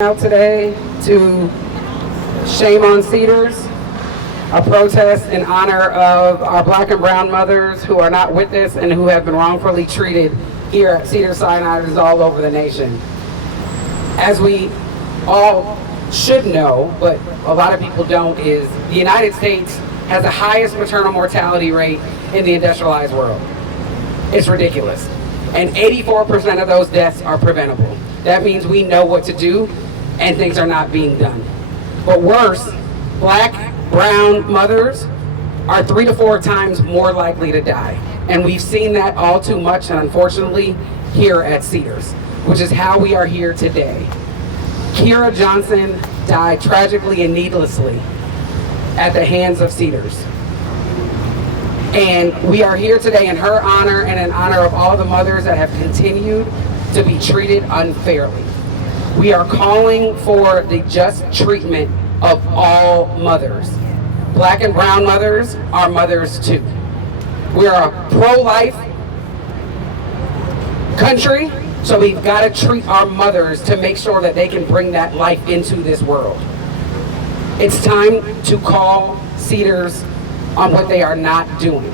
Out today to Shame on Cedars, a protest in honor of our black and brown mothers who are not with us and who have been wrongfully treated here at Cedars-Sinai all over the nation. As we all should know, but a lot of people don't, is the United States has the highest maternal mortality rate in the industrialized world. It's ridiculous. And 84% of those deaths are preventable. That means we know what to do and things are not being done. But worse, black, brown mothers are 3 to 4 times more likely to die. And we've seen that all too much, and unfortunately, here at Cedars, which is how we are here today. Kira Johnson died tragically and needlessly at the hands of Cedars. And we are here today in her honor and in honor of all the mothers that have continued to be treated unfairly. We are calling for the just treatment of all mothers. Black and brown mothers are mothers too. We are a pro-life country, so we've got to treat our mothers to make sure that they can bring that life into this world. It's time to call Cedars on what they are not doing.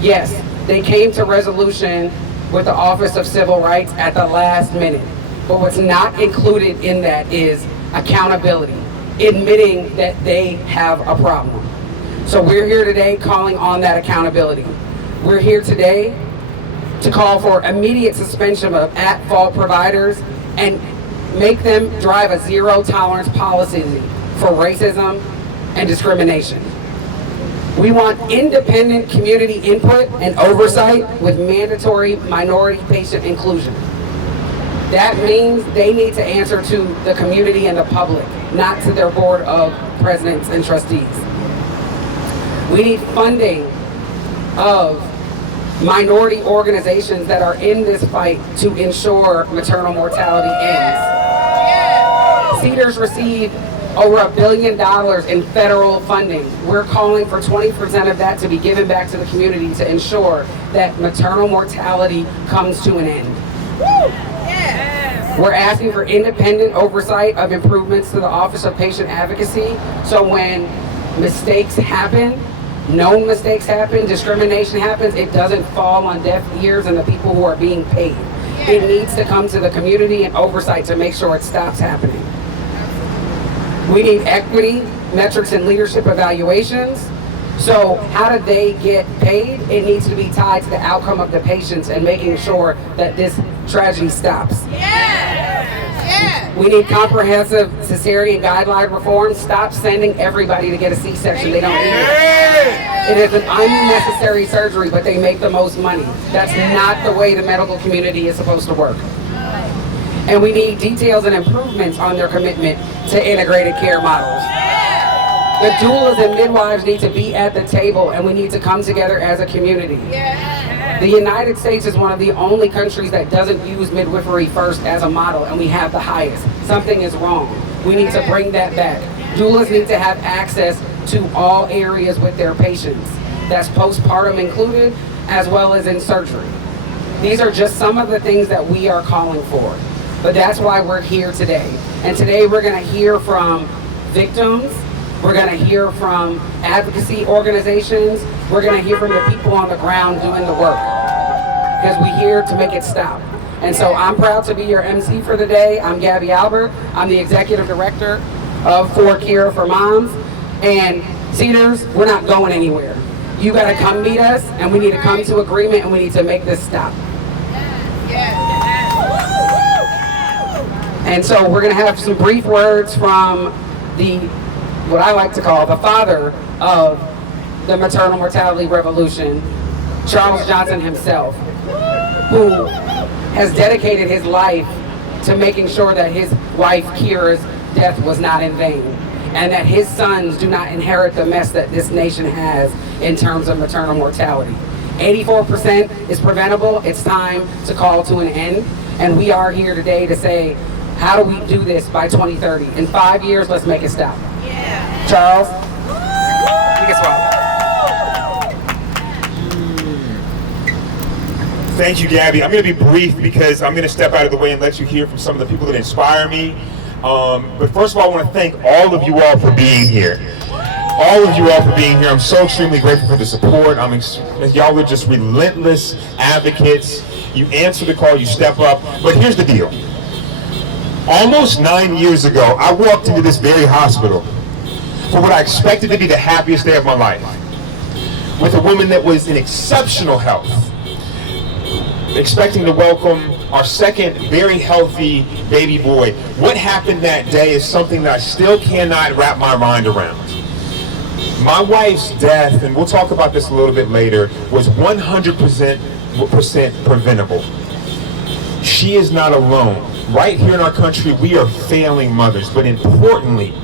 Yes, they came to resolution with the Office of Civil Rights at the last minute. But what's not included in that is accountability, admitting that they have a problem. So we're here today calling on that accountability. We're here today to call for immediate suspension of at-fault providers and make them drive a zero-tolerance policy for racism and discrimination. We want independent community input and oversight with mandatory minority patient inclusion. That means they need to answer to the community and the public, not to their board of presidents and trustees. We need funding of minority organizations that are in this fight to ensure maternal mortality ends. Cedars received over $1 billion in federal funding. We're calling for 20% of that to be given back to the community to ensure that maternal mortality comes to an end. We're asking for independent oversight of improvements to the Office of Patient Advocacy, so when mistakes happen, known mistakes happen, discrimination happens, it doesn't fall on deaf ears and the people who are being paid. It needs to come to the community and oversight to make sure it stops happening. We need equity, metrics, and leadership evaluations. So how do they get paid? It needs to be tied to the outcome of the patients and making sure that this tragedy stops. We need comprehensive cesarean guideline reform. Stop sending everybody to get a C-section. They don't need it. It is an unnecessary surgery, but they make the most money. That's not the way the medical community is supposed to work. And we need details and improvements on their commitment to integrated care models. The doulas and midwives need to be at the table, and we need to come together as a community. The United States is one of the only countries that doesn't use midwifery first as a model, and we have the highest. Something is wrong. We need to bring that back. Doulas need to have access to all areas with their patients. That's postpartum included, as well as in surgery. These are just some of the things that we are calling for. But that's why we're here today. And today we're going to hear from victims. We're going to hear from advocacy organizations. We're going to hear from the people on the ground doing the work. Because we're here to make it stop. And so I'm proud to be your MC for the day. I'm Gabby Albert. I'm the executive director of For Kira for Moms. And Cedars, we're not going anywhere. You got to come meet us, and we need to come to agreement, and we need to make this stop. And so we're going to have some brief words from what I like to call the father of the maternal mortality revolution, Charles Johnson himself, who has dedicated his life to making sure that his wife Kira's death was not in vain, and that his sons do not inherit the mess that this nation has in terms of maternal mortality. 84% is preventable. It's time to call to an end, and we are here today to say, how do we do this by 2030? In 5 years, let's make it stop. Charles, you can swallow. Thank you, Gabby. I'm going to be brief because I'm going to step out of the way and let you hear from some of the people that inspire me. But first of all, I want to thank all of you all for being here. All of you all for being here. I'm so extremely grateful for the support. Y'all are just relentless advocates. You answer the call, you step up. But here's the deal. Almost 9 years ago, I walked into this very hospital for what I expected to be the happiest day of my life, with a woman that was in exceptional health, expecting to welcome our second very healthy baby boy. What happened that day is something that I still cannot wrap my mind around. My wife's death, and we'll talk about this a little bit later, was 100% preventable. She is not alone. Right here in our country, we are failing mothers, but importantly,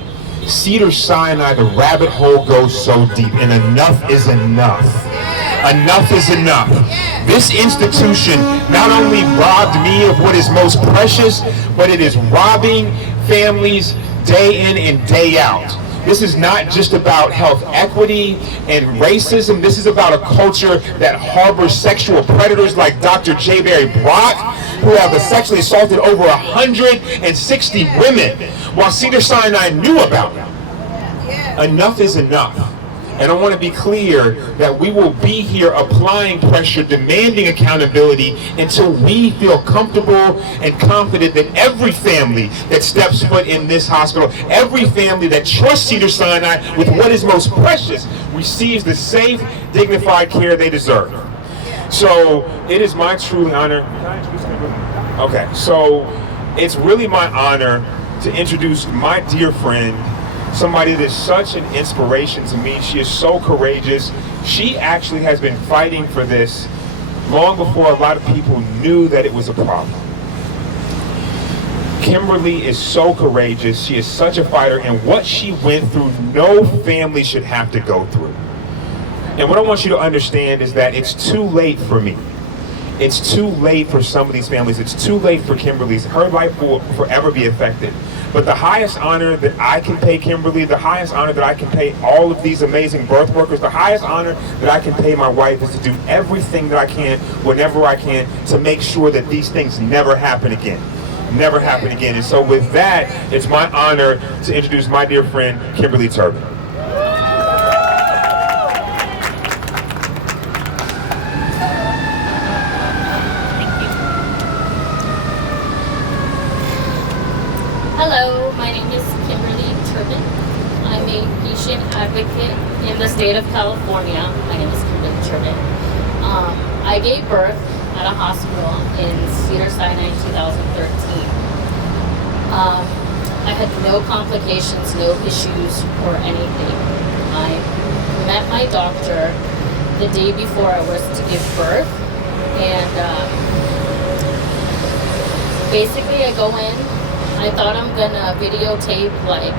Cedars-Sinai, the rabbit hole goes so deep, and enough is enough. Enough is enough. This institution not only robbed me of what is most precious, but it is robbing families day in and day out. This is not just about health equity and racism. This is about a culture that harbors sexual predators like Dr. J. Barry Brock, who have sexually assaulted over 160 women while Cedars-Sinai knew about them. Enough is enough. And I want to be clear that we will be here applying pressure, demanding accountability until we feel comfortable and confident that every family that steps foot in this hospital, every family that trusts Cedars-Sinai with what is most precious, receives the safe, dignified care they deserve. So it is my truly honor. Okay, so it's really my honor to introduce my dear friend, somebody that's such an inspiration to me. She is so courageous. She actually has been fighting for this long before a lot of people knew that it was a problem. Kimberly is so courageous. She is such a fighter, and what she went through, no family should have to go through. And what I want you to understand is that it's too late for me. It's too late for some of these families. It's too late for Kimberly's. Her life will forever be affected. But the highest honor that I can pay Kimberly, the highest honor that I can pay all of these amazing birth workers, the highest honor that I can pay my wife is to do everything that I can, whenever I can, to make sure that these things never happen again. Never happen again. And so with that, it's my honor to introduce my dear friend, Kimberly Turbin. Hello, my name is Kimberly Turbin. I'm a patient advocate in the state of California. My name is Kimberly Turbin. I gave birth at a hospital in Cedars-Sinai in 2013. I had no complications, no issues or anything. I met my doctor the day before I was to give birth, and basically I go in. I thought I'm gonna videotape like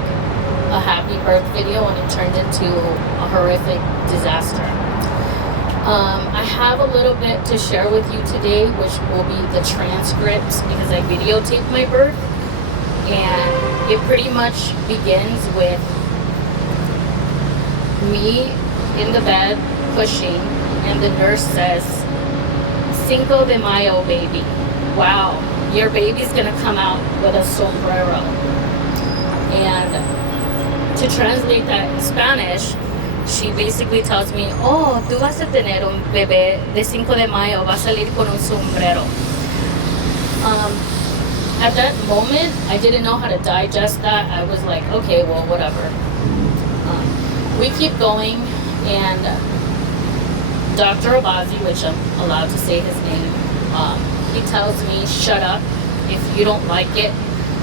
a happy birth video, and it turned into a horrific disaster. I have a little bit to share with you today, which will be the transcripts, because I videotaped my birth, and it pretty much begins with me in the bed pushing, and the nurse says, "Cinco de Mayo, baby. Wow. Your baby's gonna come out with a sombrero." And to translate that in Spanish, she basically tells me, "Oh, tú vas a tener un bebé de 5 de mayo, va a salir con un sombrero." At that moment, I didn't know how to digest that. I was like, okay, well, whatever. We keep going, and Dr. Abazi, which I'm allowed to say his name, he tells me, "Shut up. If you don't like it,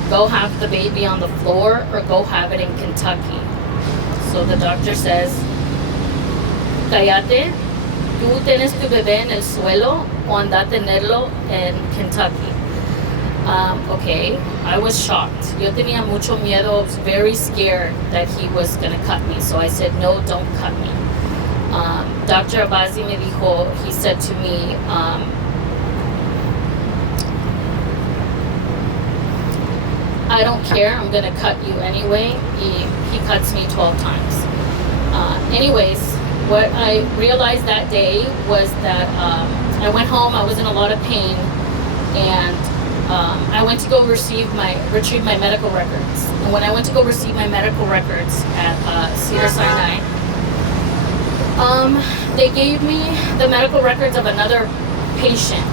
go have the baby on the floor or go have it in Kentucky." So the doctor says, "Cállate. Tú tienes tu bebé en el suelo o anda a tenerlo en Kentucky." Okay, I was shocked. Yo tenía mucho miedo. I was very scared that he was going to cut me. So I said, "No, don't cut me." Dr. Abazi me dijo, he said to me, "I don't care, I'm gonna cut you anyway." He cuts me 12 times. Anyways, what I realized that day was that I went home, I was in a lot of pain, and I went to go retrieve my medical records. And when I went to go receive my medical records at Cedars-Sinai, they gave me the medical records of another patient,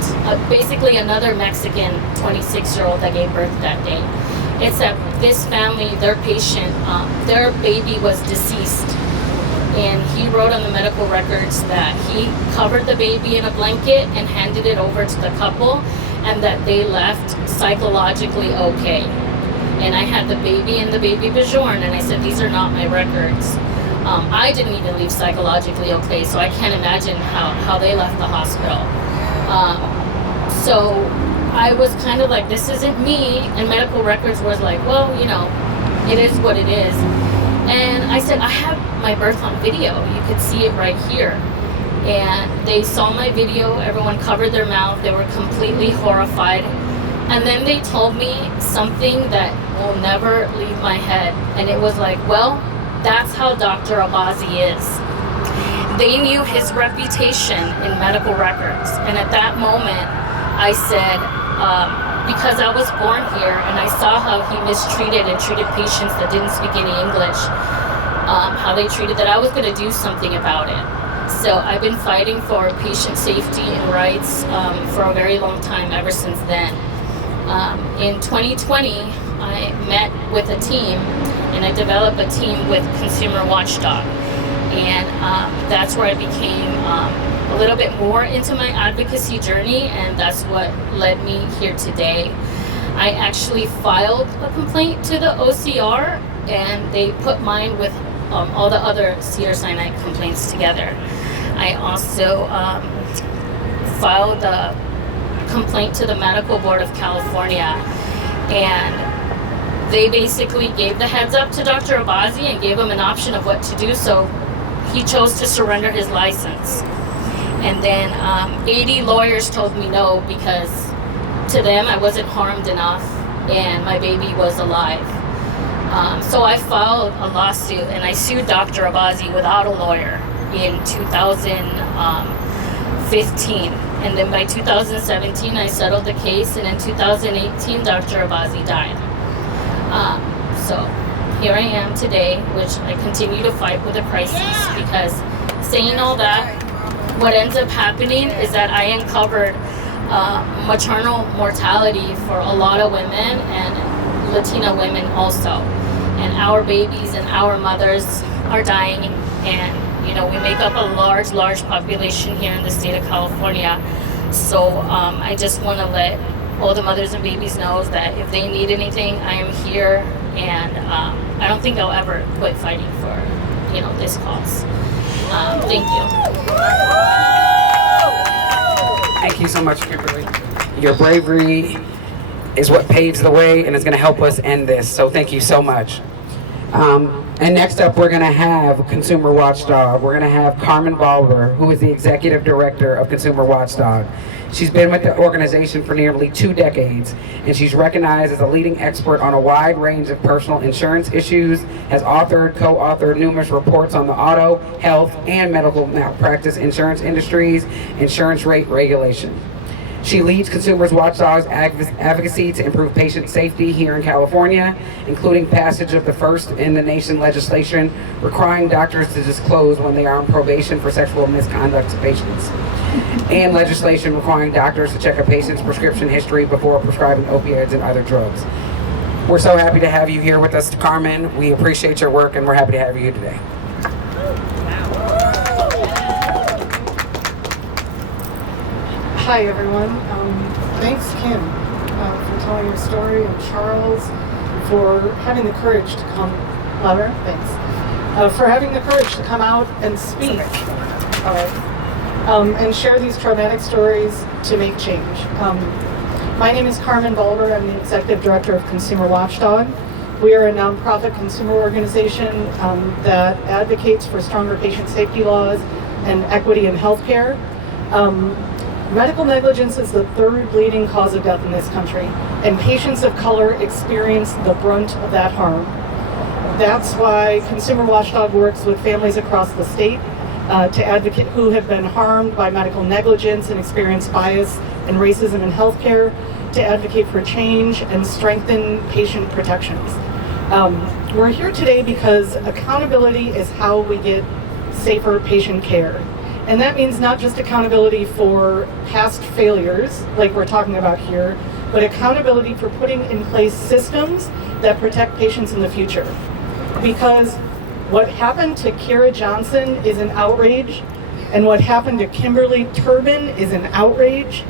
basically another Mexican 26-year-old that gave birth that day. It's that this family, their patient, their baby was deceased. And he wrote on the medical records that he covered the baby in a blanket and handed it over to the couple, and that they left psychologically okay. And I had the baby and the baby Bajorn, and I said, these are not my records. I didn't even leave psychologically okay, so I can't imagine how they left the hospital. So I was kind of like, this isn't me, and medical records was like, well, you know, it is what it is. And I said, I have my birth on video. You could see it right here. And they saw my video. Everyone covered their mouth. They were completely horrified. And then they told me something that will never leave my head. And it was like, well, that's how Dr. Abazi is. They knew his reputation in medical records. And at that moment, I said, because I was born here and I saw how he mistreated and treated patients that didn't speak any English, how they treated that, I was going to do something about it. So I've been fighting for patient safety and rights for a very long time, ever since then. In 2020, I met with a team, and I developed a team with Consumer Watchdog. And that's where I became a little bit more into my advocacy journey, and that's what led me here today. I actually filed a complaint to the OCR, and they put mine with all the other Cedars-Sinai complaints together. I also filed a complaint to the Medical Board of California, and they basically gave the heads up to Dr. Abazi and gave him an option of what to do, so he chose to surrender his license. And then 80 lawyers told me no, because to them I wasn't harmed enough and my baby was alive. So I filed a lawsuit and I sued Dr. Abazi without a lawyer in 2015. And then by 2017 I settled the case, and in 2018 Dr. Abazi died. So here I am today, which I continue to fight with a crisis, because saying all that, what ends up happening is that I uncovered maternal mortality for a lot of women, and Latina women also. And our babies and our mothers are dying, and you know, we make up a large population here in the state of California. So I just want to let all the mothers and babies know that if they need anything, I am here, and I don't think I'll ever quit fighting for, you know, this cause. Thank you. Thank you so much, Kimberly. Your bravery is what paves the way, and is going to help us end this. So thank you so much. And next up, we're going to have Consumer Watchdog. We're going to have Carmen Balber, who is the Executive Director of Consumer Watchdog. She's been with the organization for nearly 2 decades, and she's recognized as a leading expert on a wide range of personal insurance issues, has co-authored numerous reports on the auto, health, and medical malpractice insurance industries, insurance rate regulation. She leads Consumers Watchdog's advocacy to improve patient safety here in California, including passage of the first in the nation legislation requiring doctors to disclose when they are on probation for sexual misconduct to patients, and legislation requiring doctors to check a patient's prescription history before prescribing opioids and other drugs. We're so happy to have you here with us, Carmen. We appreciate your work, and we're happy to have you here today. Hi everyone. Thanks Kim for telling your story, and Charles for having the courage to come. Louder, thanks. For having the courage to come out and speak. All right. And share these traumatic stories to make change. My name is Carmen Balber. I'm the Executive Director of Consumer Watchdog. We are a nonprofit consumer organization that advocates for stronger patient safety laws and equity in healthcare. Medical negligence is the 3rd leading cause of death in this country, and patients of color experience the brunt of that harm. That's why Consumer Watchdog works with families across the state to advocate who have been harmed by medical negligence and experience bias and racism in healthcare. to advocate for change and strengthen patient protections. We're here today because accountability is how we get safer patient care. And that means not just accountability for past failures, like we're talking about here, but accountability for putting in place systems that protect patients in the future. Because what happened to Kira Johnson is an outrage, and what happened to Kimberly Turbin is an outrage,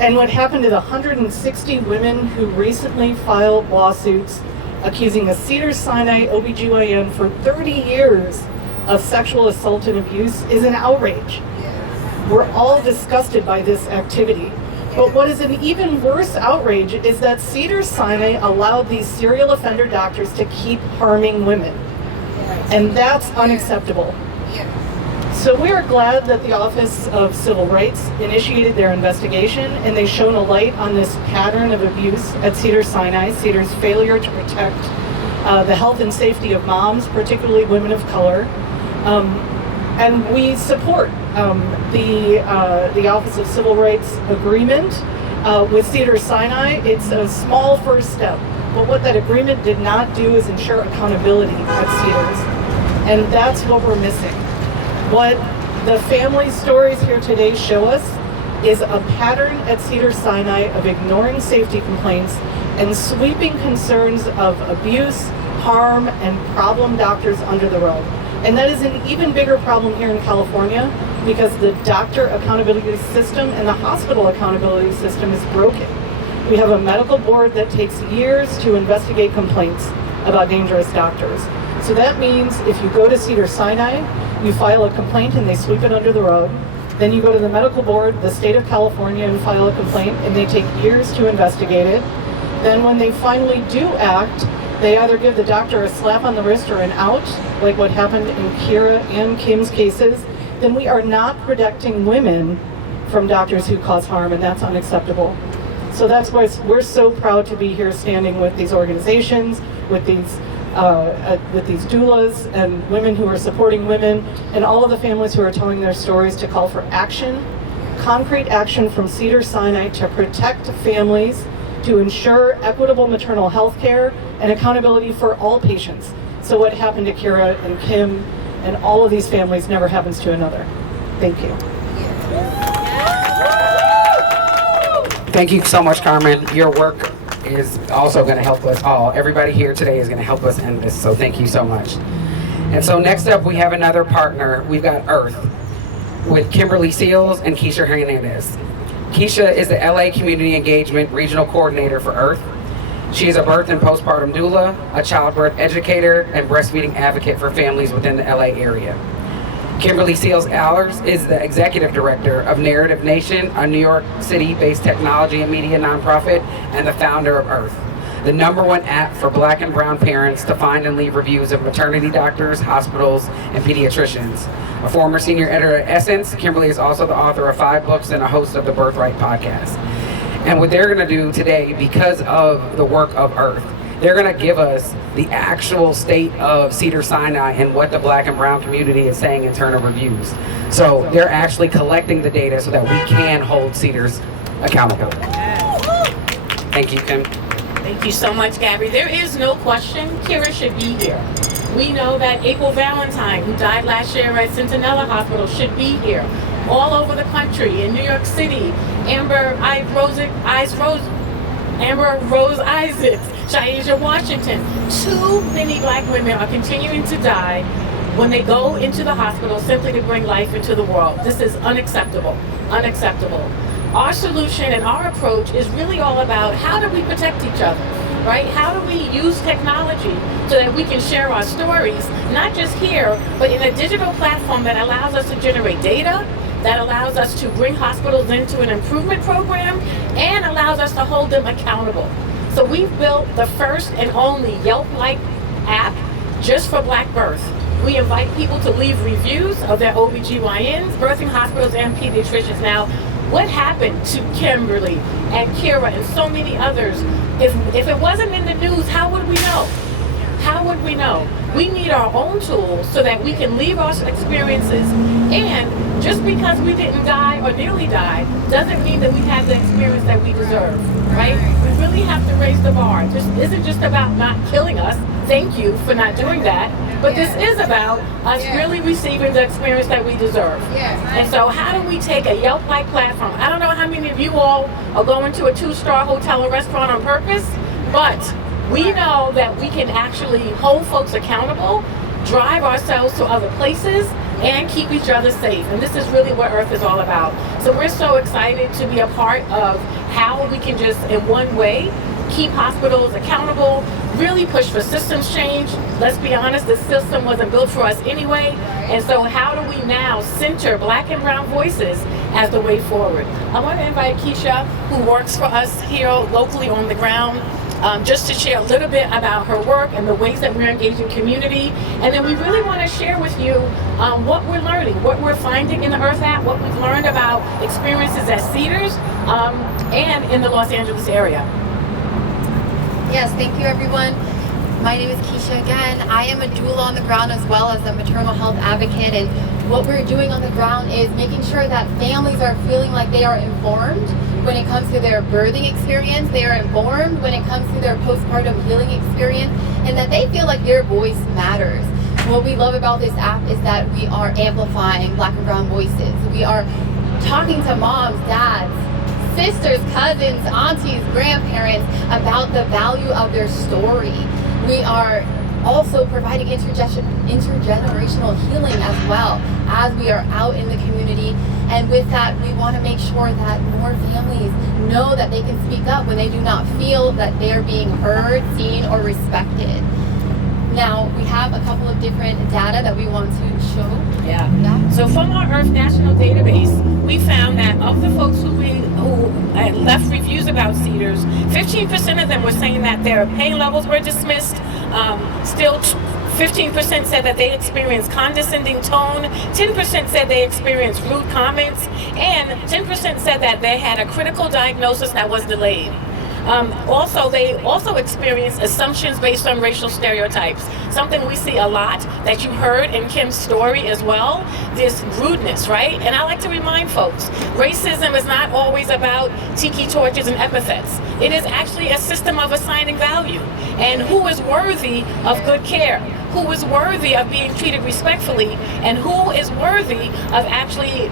and what happened to the 160 women who recently filed lawsuits accusing a Cedars-Sinai OBGYN for 30 years of sexual assault and abuse is an outrage. We're all disgusted by this activity. But what is an even worse outrage is that Cedars-Sinai allowed these serial offender doctors to keep harming women. And that's unacceptable. So we are glad that the Office of Civil Rights initiated their investigation, and they shone a light on this pattern of abuse at Cedars-Sinai, Cedars' failure to protect the health and safety of moms, particularly women of color. And we support the Office of Civil Rights agreement with Cedars-Sinai. It's a small first step, but what that agreement did not do is ensure accountability at Cedars. And that's what we're missing. What the family stories here today show us is a pattern at Cedars-Sinai of ignoring safety complaints and sweeping concerns of abuse, harm, and problem doctors under the rug. And that is an even bigger problem here in California because the doctor accountability system and the hospital accountability system is broken. We have a medical board that takes years to investigate complaints about dangerous doctors. So that means if you go to Cedars-Sinai, you file a complaint and they sweep it under the rug. Then you go to the medical board, the state of California, and file a complaint, and they take years to investigate it. Then when they finally do act, they either give the doctor a slap on the wrist or an out, like what happened in Kira and Kim's cases. Then we are not protecting women from doctors who cause harm, and that's unacceptable. So that's why we're so proud to be here standing with these organizations, with these doulas and women who are supporting women, and all of the families who are telling their stories to call for action, concrete action from Cedars-Sinai to protect families, to ensure equitable maternal health care and accountability for all patients. So what happened to Kira and Kim and all of these families never happens to another. Thank you. Thank you so much, Carmen. Your work is also going to help us all. Everybody here today is going to help us end this, so thank you so much. And so next up, we have another partner. We've got Earth with Kimberly Seals and Keisha Hernandez. Keisha is the LA Community Engagement Regional Coordinator for Earth. She is a birth and postpartum doula, a childbirth educator, and breastfeeding advocate for families within the LA area. Kimberly Seals-Allers is the Executive Director of Narrative Nation, a New York City-based technology and media nonprofit, and the founder of Earth, the #1 app for Black and brown parents to find and leave reviews of maternity doctors, hospitals, and pediatricians. A former senior editor at Essence, Kimberly is also the author of 5 books and a host of the Birthright podcast. And what they're going to do today, because of the work of Earth, they're going to give us the actual state of Cedars-Sinai and what the Black and brown community is saying in terms of reviews. So they're actually collecting the data so that we can hold Cedars accountable. Thank you, Kim. Thank you so much, Gabby. There is no question Kira should be here. We know that April Valentine, who died last year at Centinela Hospital, should be here. All over the country, in New York City, Amber Rose Isaacs, Shaisha Washington. Too many Black women are continuing to die when they go into the hospital simply to bring life into the world. This is unacceptable, unacceptable. Our solution and our approach is really all about how do we protect each other, right? How do we use technology so that we can share our stories, not just here, but in a digital platform that allows us to generate data, that allows us to bring hospitals into an improvement program, and allows us to hold them accountable. So we've built the first and only Yelp-like app just for Black birth. We invite people to leave reviews of their OBGYNs, birthing hospitals, and pediatricians. Now, what happened to Kimberly and Kira and so many others? If it wasn't in the news, how would we know? How would we know? We need our own tools so that we can leave our experiences. And just because we didn't die or nearly die doesn't mean that we had the experience that we deserve, right? We really have to raise the bar. It isn't just about not killing us. Thank you for not doing that. But this is about us really receiving the experience that we deserve. And so how do we take a Yelp-like platform? I don't know how many of you all are going to a 2-star hotel or restaurant on purpose, but we know that we can actually hold folks accountable, drive ourselves to other places, and keep each other safe. And this is really what Earth is all about. So we're so excited to be a part of how we can just, in one way, keep hospitals accountable, really push for systems change. Let's be honest, the system wasn't built for us anyway. And so how do we now center Black and brown voices as the way forward? I want to invite Keisha, who works for us here locally on the ground, just to share a little bit about her work and the ways that we're engaging community. And then we really want to share with you what we're learning, what we're finding in the Earth app, what we've learned about experiences at Cedars and in the Los Angeles area. Yes, thank you everyone. My name is Keisha again. I am a doula on the ground as well as a maternal health advocate, and what we're doing on the ground is making sure that families are feeling like they are informed when it comes to their birthing experience, they are informed when it comes to their postpartum healing experience, and that they feel like their voice matters. What we love about this app is that we are amplifying Black and brown voices. We are talking to moms, dads, sisters, cousins, aunties, grandparents about the value of their story. We are also providing intergenerational healing as well as we are out in the community. And with that, we want to make sure that more families know that they can speak up when they do not feel that they're being heard, seen, or respected. Now, we have a couple of different data that we want to show. Yeah. So from our Earth National Database, we found that of the folks who left reviews about Cedars, 15% of them were saying that their pain levels were dismissed. Still 15% said that they experienced condescending tone, 10% said they experienced rude comments, and 10% said that they had a critical diagnosis that was delayed. They also experience assumptions based on racial stereotypes, something we see a lot that you heard in Kim's story as well, this rudeness, right? And I like to remind folks, racism is not always about tiki torches and epithets. It is actually a system of assigning value and who is worthy of good care, who is worthy of being treated respectfully, and who is worthy of actually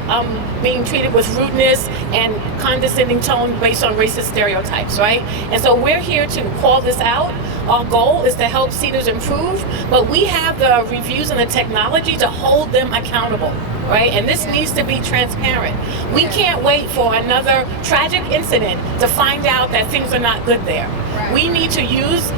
being treated with rudeness and condescending tone based on racist stereotypes, right? And so we're here to call this out. Our goal is to help Cedars improve, but we have the reviews and the technology to hold them accountable, right? And this needs to be transparent. We can't wait for another tragic incident to find out that things are not good there. We need to use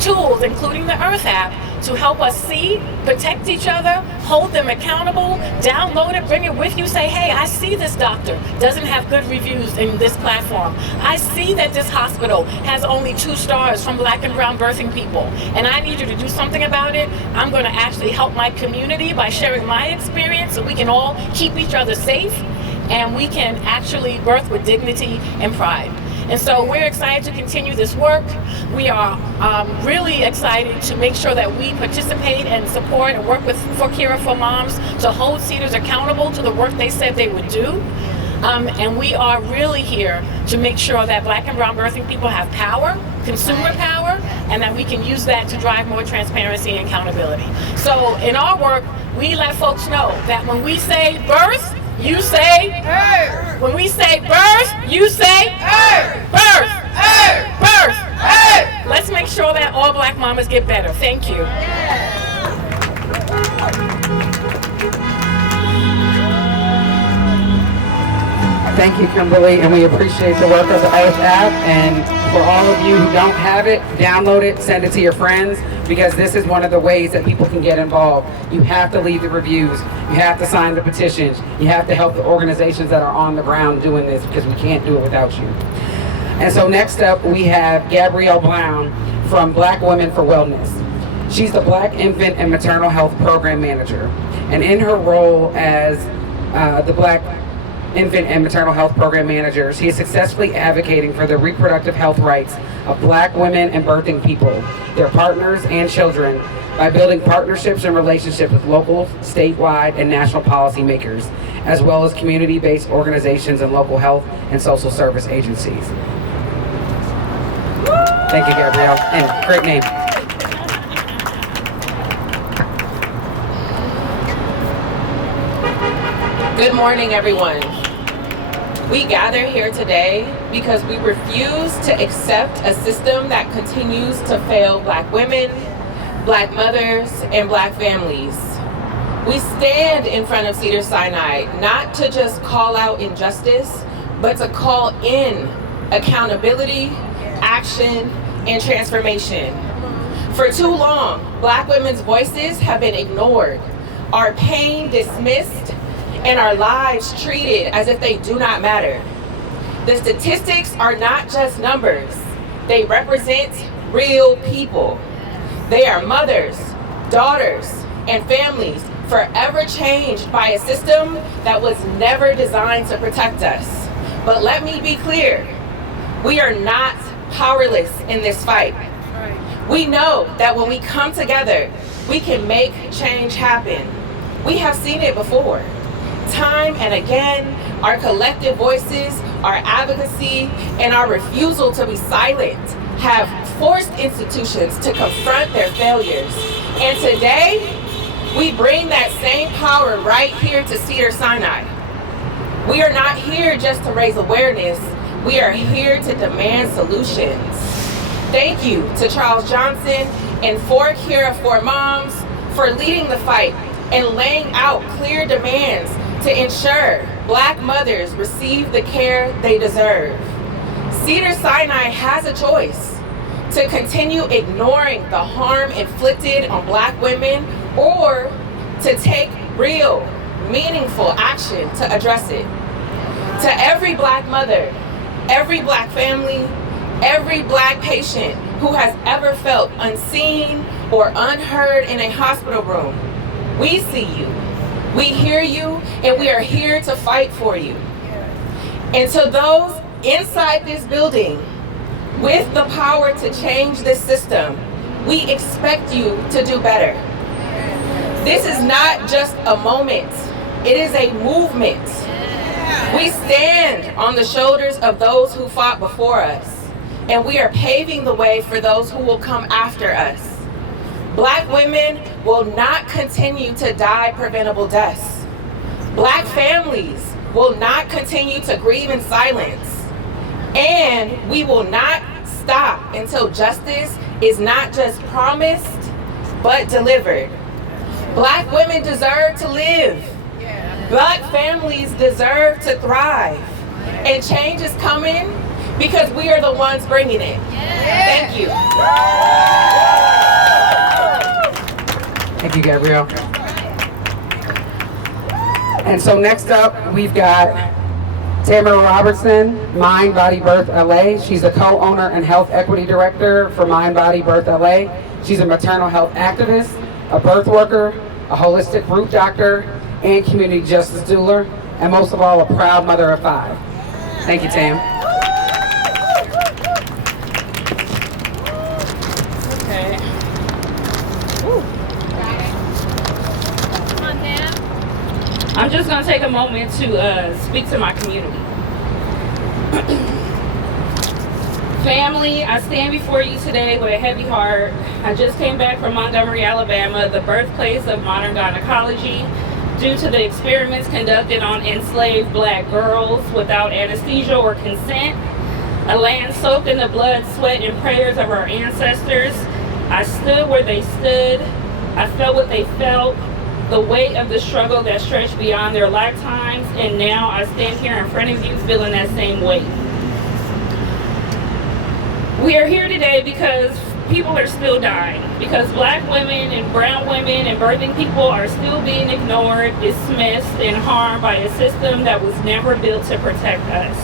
tools, including the Earth app, to help us see, protect each other, hold them accountable, download it, bring it with you, say, hey, I see this doctor doesn't have good reviews in this platform. I see that this hospital has only 2 stars from Black and brown birthing people, and I need you to do something about it. I'm going to actually help my community by sharing my experience so we can all keep each other safe and we can actually birth with dignity and pride. And so we're excited to continue this work. We are really excited to make sure that we participate and support and work with For Kira for Moms to hold Cedars accountable to the work they said they would do. And we are really here to make sure that Black and brown birthing people have power, consumer power, and that we can use that to drive more transparency and accountability. So in our work, we let folks know that when we say birth, you say birth. When we say birth, you say birth. Birth. Birth. Let's make sure that all Black mamas get better. Thank you. Thank you, Kimberly, and we appreciate the work of the Earth app. And for all of you who don't have it, download it, send it to your friends, because this is one of the ways that people can get involved. You have to leave the reviews. You have to sign the petitions. You have to help the organizations that are on the ground doing this, because we can't do it without you. And so next up, we have Gabrielle Brown from Black Women for Wellness. She's the Black Infant and Maternal Health Program Manager. And in her role as the Black infant and maternal health program managers. He is successfully advocating for the reproductive health rights of Black women and birthing people, their partners, and children by building partnerships and relationships with local, statewide, and national policymakers, as well as community-based organizations and local health and social service agencies. Thank you, Gabrielle, and great name. Good morning, everyone. We gather here today because we refuse to accept a system that continues to fail Black women, Black mothers, and Black families. We stand in front of Cedars-Sinai not to just call out injustice, but to call in accountability, action, and transformation. For too long, Black women's voices have been ignored, our pain dismissed, and our lives treated as if they do not matter. The statistics are not just numbers. They represent real people. They are mothers, daughters, and families forever changed by a system that was never designed to protect us. But let me be clear, we are not powerless in this fight. We know that when we come together, we can make change happen. We have seen it before. Time and again, our collective voices, our advocacy, and our refusal to be silent have forced institutions to confront their failures. And today, we bring that same power right here to Cedars-Sinai. We are not here just to raise awareness, we are here to demand solutions. Thank you to Charles Johnson and Fork Here for Moms for leading the fight and laying out clear demands to ensure Black mothers receive the care they deserve. Cedars-Sinai has a choice to continue ignoring the harm inflicted on Black women or to take real, meaningful action to address it. To every Black mother, every Black family, every Black patient who has ever felt unseen or unheard in a hospital room, we see you. We hear you, and we are here to fight for you. And to those inside this building with the power to change this system, we expect you to do better. This is not just a moment, it is a movement. We stand on the shoulders of those who fought before us, and we are paving the way for those who will come after us. Black women will not continue to die preventable deaths. Black families will not continue to grieve in silence. And we will not stop until justice is not just promised, but delivered. Black women deserve to live. Black families deserve to thrive. And change is coming because we are the ones bringing it. Thank you. Thank you, Gabrielle. And so next up, we've got Tamara Robertson, Mind Body Birth LA. She's a co-owner and health equity director for Mind Body Birth LA. She's a maternal health activist, a birth worker, a holistic root doctor, and community justice doula, and most of all, a proud mother of 5. Thank you, Tam. Okay. I'm just going to take a moment to speak to my community. Family, I stand before you today with a heavy heart. I just came back from Montgomery, Alabama, the birthplace of modern gynecology, due to the experiments conducted on enslaved Black girls without anesthesia or consent. A land soaked in the blood, sweat, and prayers of our ancestors. I stood where they stood. I felt what they felt. The weight of the struggle that stretched beyond their lifetimes, and now I stand here in front of you feeling that same weight. We are here today because people are still dying, because Black women and brown women and birthing people are still being ignored, dismissed, and harmed by a system that was never built to protect us.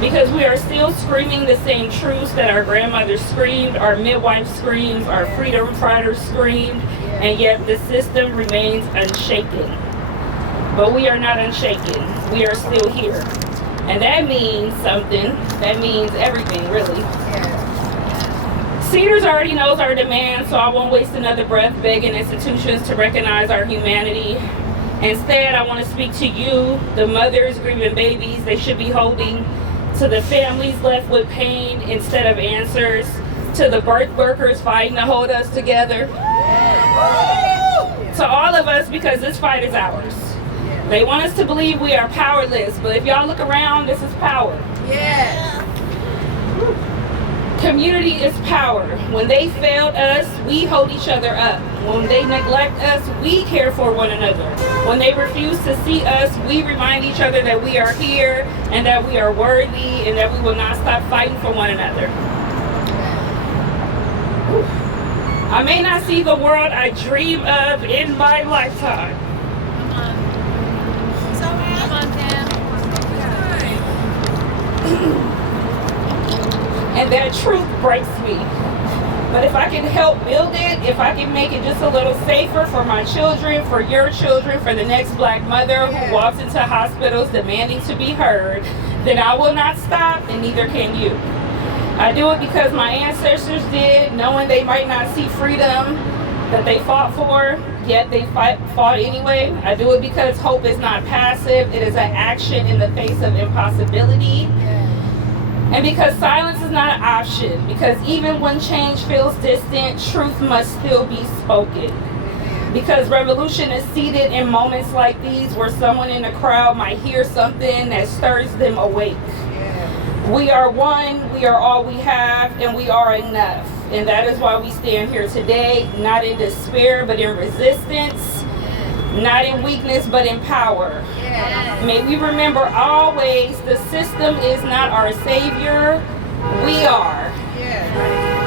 Because we are still screaming the same truths that our grandmothers screamed, our midwives screamed, our freedom fighters screamed, and yet the system remains unshaken. But we are not unshaken. we are still here. And that means something. That means everything, really. Cedars already knows our demands, so I won't waste another breath begging institutions to recognize our humanity. Instead, I want to speak to you, the mothers grieving babies they should be holding, to the families left with pain instead of answers, to the birth workers fighting to hold us together. To all of us, because this fight is ours. They want us to believe we are powerless, but if y'all look around, this is power. Community is power. When they failed us, we hold each other up. When they neglect us, we care for one another. When they refuse to see us, we remind each other that we are here and that we are worthy and that we will not stop fighting for one another. I may not see the world I dream of in my lifetime. And that truth breaks me. But if I can help build it, if I can make it just a little safer for my children, for your children, for the next black mother who walks into hospitals demanding to be heard, then I will not stop, and neither can you. I do it because my ancestors did, knowing they might not see freedom that they fought for, yet they fought anyway. I do it because hope is not passive, it is an action in the face of impossibility. And because silence is not an option, because even when change feels distant, truth must still be spoken. Because revolution is seated in moments like these where someone in the crowd might hear something that stirs them awake. We are one, we are all we have, and we are enough. And that is why we stand here today, not in despair, but in resistance, not in weakness, but in power. May we remember always the system is not our savior, we are.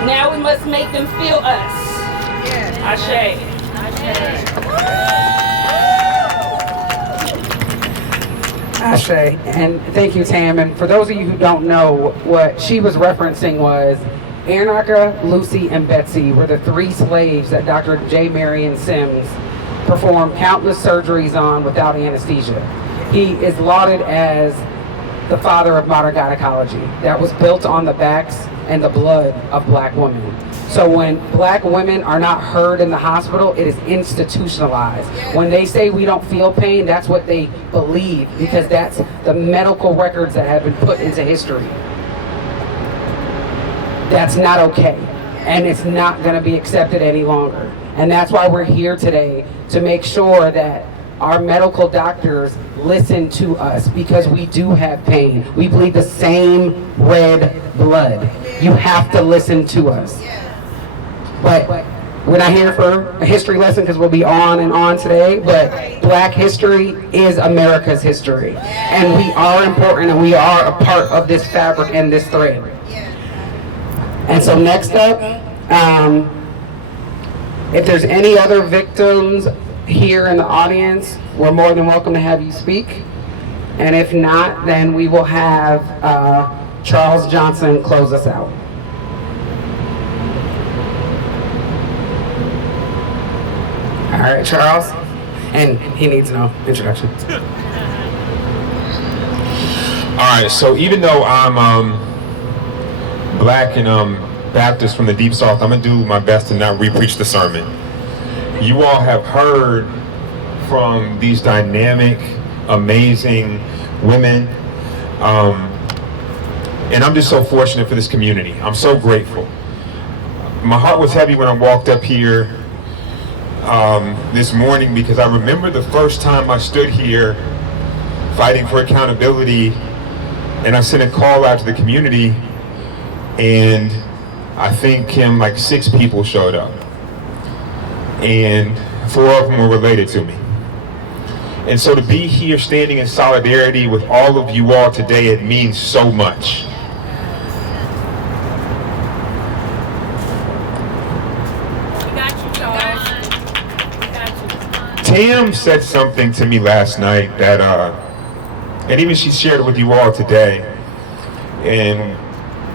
Now we must make them feel us. Ashe. Ashe, and thank you, Tam. And for those of you who don't know, what she was referencing was Anarcha, Lucy, and Betsy were the 3 slaves that Dr. J. Marion Sims performed countless surgeries on without anesthesia. He is lauded as the father of modern gynecology that was built on the backs and the blood of black women. So when black women are not heard in the hospital, it is institutionalized. When they say we don't feel pain, that's what they believe, because that's the medical records that have been put into history. That's not okay, and it's not going to be accepted any longer. And that's why we're here today, to make sure that our medical doctors listen to us, because we do have pain. We bleed the same red blood. You have to listen to us. But we're not here for a history lesson, because we'll be on and on today, but black history is America's history. And we are important, and we are a part of this fabric and this thread. And so next up, if there's any other victims here in the audience, we're more than welcome to have you speak. And if not, then we will have Charles Johnson close us out. All right, Charles. And he needs no introduction. All right, so even though I'm black and Baptist from the Deep South, I'm gonna do my best to not re-preach the sermon. You all have heard from these dynamic, amazing women, and I'm just so fortunate for this community. I'm so grateful. My heart was heavy when I walked up here this morning, because I remember the first time I stood here fighting for accountability, and I sent a call out to the community, and I think like 6 people showed up, and 4 of them were related to me. And so to be here standing in solidarity with all of you all today, it means so much. Tam said something to me last night that, and even she shared it with you all today, and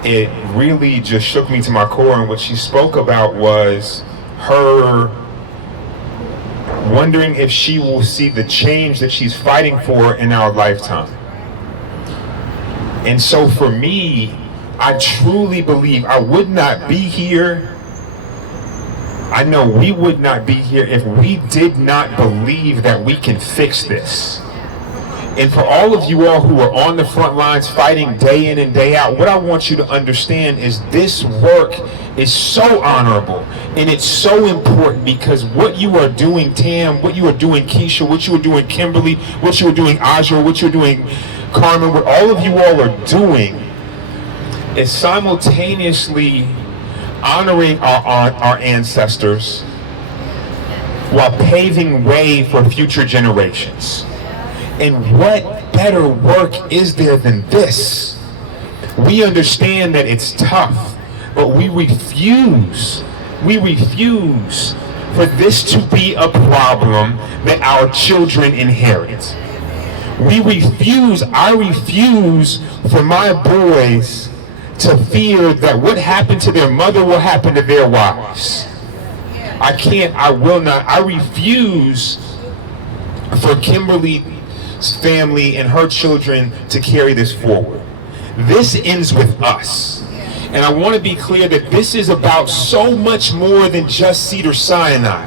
it really just shook me to my core. And what she spoke about was her wondering if she will see the change that she's fighting for in our lifetime. And so for me, I truly believe I would not be here. I know we would not be here if we did not believe that we can fix this. And for all of you all who are on the front lines fighting day in and day out, what I want you to understand is this work is so honorable and it's so important, because what you are doing, Tam, what you are doing, Keisha, what you are doing, Kimberly, what you are doing, Aja, what you're doing, Carmen, what all of you all are doing is simultaneously honoring our ancestors while paving way for future generations. And what better work is there than this? We understand that it's tough, but we refuse for this to be a problem that our children inherit. I refuse for my boys to fear that what happened to their mother will happen to their wives. I will not. I refuse for Kimberly's family and her children to carry this forward. This ends with us. And I want to be clear that this is about so much more than just Cedars-Sinai.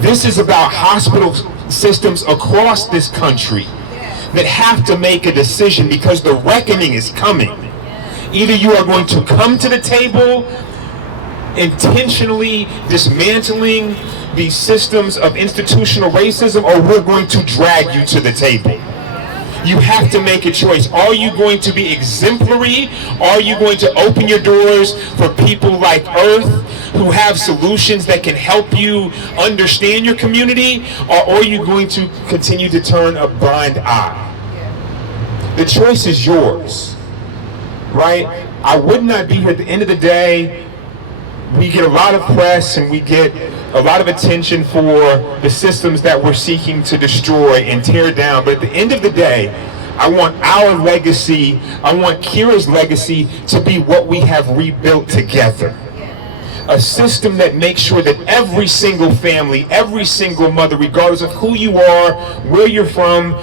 This is about hospital systems across this country that have to make a decision, because the reckoning is coming. Either you are going to come to the table intentionally dismantling these systems of institutional racism, or we're going to drag you to the table. You have to make a choice. Are you going to be exemplary? Are you going to open your doors for people like Earth who have solutions that can help you understand your community? Or are you going to continue to turn a blind eye? The choice is yours, right? I would not be here at the end of the day. We get a lot of press and we get a lot of attention for the systems that we're seeking to destroy and tear down. But at the end of the day, I want our legacy, I want Kira's legacy to be what we have rebuilt together. A system that makes sure that every single family, every single mother, regardless of who you are, where you're from,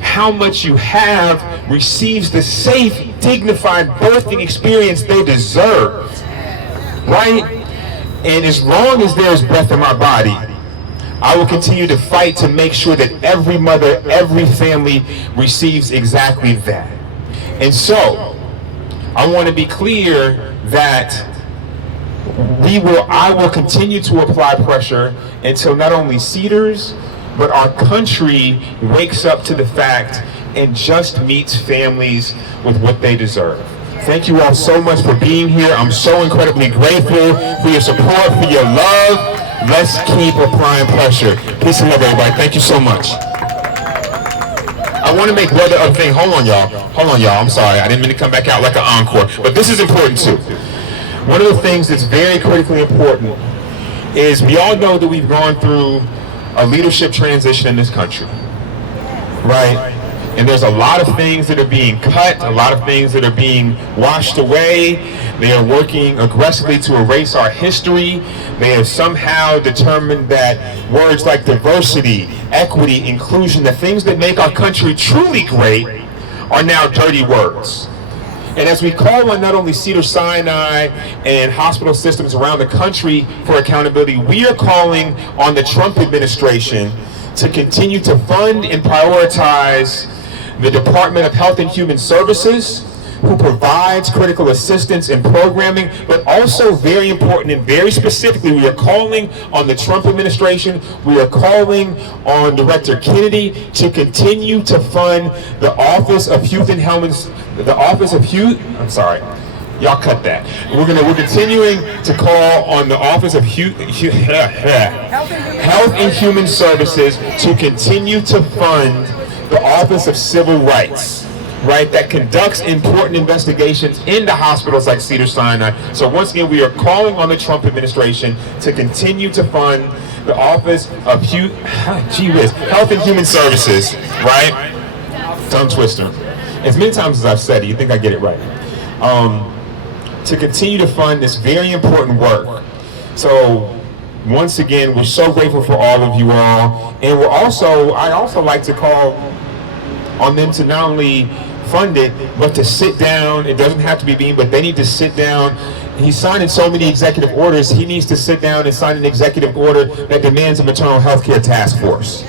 how much you have, receives the safe, dignified birthing experience they deserve. Right? And as long as there is breath in my body, I will continue to fight to make sure that every mother, every family receives exactly that. And so, I want to be clear that I will continue to apply pressure until not only Cedars, but our country wakes up to the fact and just meets families with what they deserve. Thank you all so much for being here. I'm so incredibly grateful for your support, for your love. Let's keep applying pressure. Peace and love, everybody. Thank you so much. I want to make one other thing. Hold on, y'all. I'm sorry. I didn't mean to come back out like an encore. But this is important, too. One of the things that's very critically important is we all know that we've gone through a leadership transition in this country. Right? And there's a lot of things that are being cut, a lot of things that are being washed away. They are working aggressively to erase our history. They have somehow determined that words like diversity, equity, inclusion, the things that make our country truly great, are now dirty words. And as we call on not only Cedars-Sinai and hospital systems around the country for accountability, we are calling on the Trump administration to continue to fund and prioritize the Department of Health and Human Services, who provides critical assistance and programming, but also very important and very specifically, we are calling on the Trump administration, we are calling on Director Kennedy to continue to fund the Office of Youth and y'all cut that. We're continuing to call on the Office of Health and Human Services to continue to fund the Office of Civil Rights, right, that conducts important investigations into hospitals like Cedars-Sinai. So once again, we are calling on the Trump administration to continue to fund the Office of Health and Human Services, right? Tongue twister. As many times as I've said it, you think I get it right. To continue to fund this very important work. So once again, we're so grateful for all of you all. And I also like to call on them to not only fund it, but to sit down. It doesn't have to be Beam, but they need to sit down. He's signing so many executive orders. He needs to sit down and sign an executive order that demands a maternal health care task force,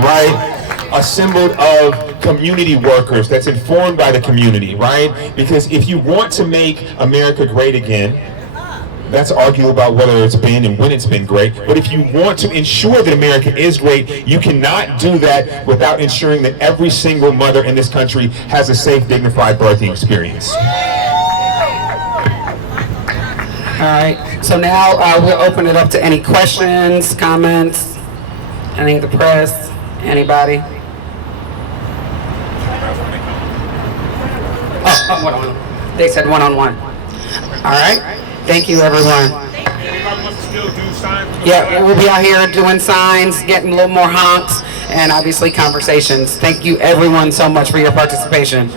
right? Assembled of community workers that's informed by the community, right? Because if you want to make America great again, that's arguable about whether it's been and when it's been great. But if you want to ensure that America is great, you cannot do that without ensuring that every single mother in this country has a safe, dignified birthing experience. All right, so now we'll open it up to any questions, comments, any of the press, anybody? Oh, they said one-on-one. All right. Thank you, everyone. Yeah, we'll be out here doing signs, getting a little more honks, and obviously conversations. Thank you, everyone, so much for your participation.